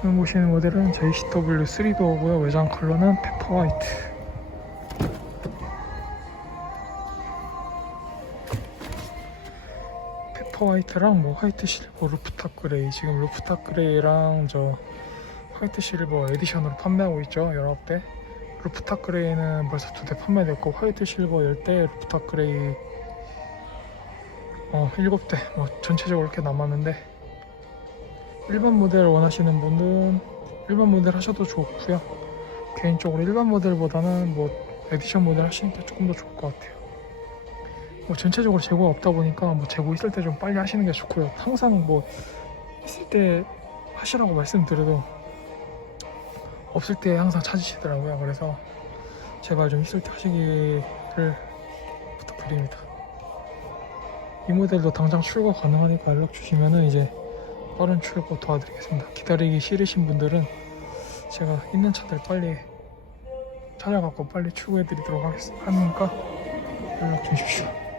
지금 보시는 모델은 JCW 3도어고요. 외장 컬러는 페퍼 화이트. 페퍼 화이트랑 뭐 화이트 실버, 루프탑 그레이. 지금 루프탑 그레이랑 저 화이트 실버 에디션으로 판매하고 있죠. 19대. 루프탑 그레이는 벌써 두 대 판매됐고 화이트 실버 10대, 루프탑 그레이 어 7대. 뭐 전체적으로 이렇게 남았는데 일반 모델 원하시는 분은 일반 모델 하셔도 좋고요. 개인적으로 일반 모델보다는 뭐 에디션 모델 하시는 게 조금 더 좋을 것 같아요. 뭐 전체적으로 재고가 없다 보니까 뭐 재고 있을 때 좀 빨리 하시는 게 좋고요. 항상 뭐 있을 때 하시라고 말씀드려도 없을 때 항상 찾으시더라고요. 그래서 제발 좀 있을 때 하시기를 부탁드립니다. 이 모델도 당장 출고 가능하니까 연락 주시면은 이제 빠른 출고 도와드리겠습니다. 기다리기 싫으신 분들은 제가 있는 차들 빨리 찾아갖고 빨리 출고해드리도록 하겠습니다. 하니까 연락 주십시오.